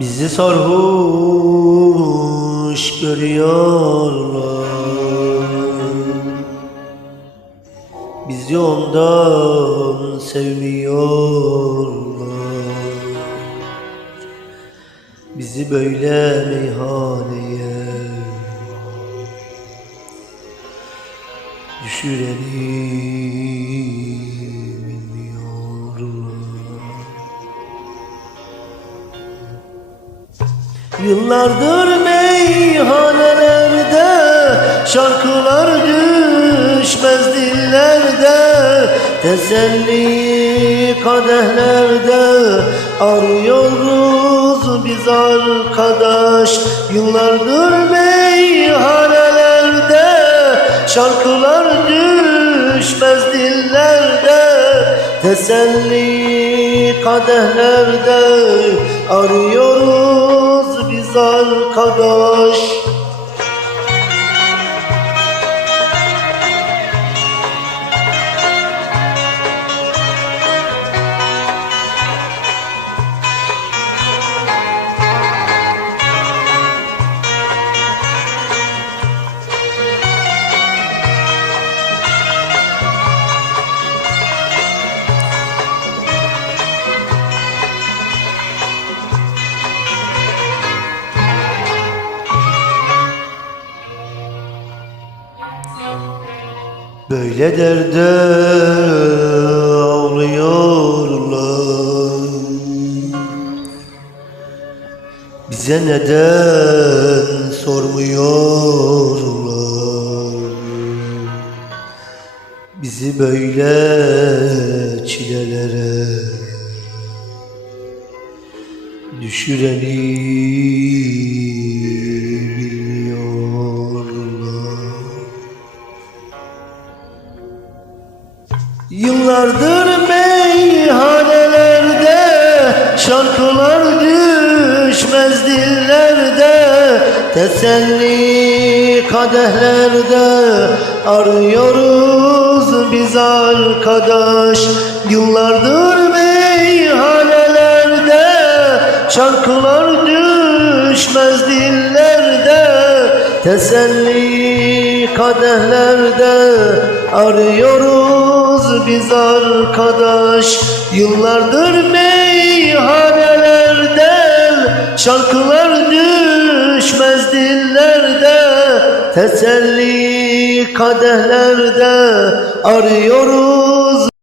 Bizi sarhoş görüyorlar. Bizi ondan sevmiyorlar. Bizi böyle meyhaneye Düşüreni Yıllardır meyhanelerde Şarkılar düşmez dillerde Teselli kadehlerde Arıyoruz biz arkadaş. Yıllardır meyhanelerde Şarkılar düşmez dillerde Teselli kadehlerde Arıyoruz arkadaş Böyle derde ağlıyorlar Bize neden sormuyorlar? Bizi böyle çilelere Düşüreni Yıllardır meyhanelerde Şarkılar düşmez dillerde Teselli kadehlerde Arıyoruz biz arkadaş. Yıllardır meyhanelerde Şarkılar düşmez dillerde Teselli kadehlerde arıyoruz biz arkadaş. Yıllardır meyhanelerde şarkılar düşmez dillerde. Teselli kadehlerde arıyoruz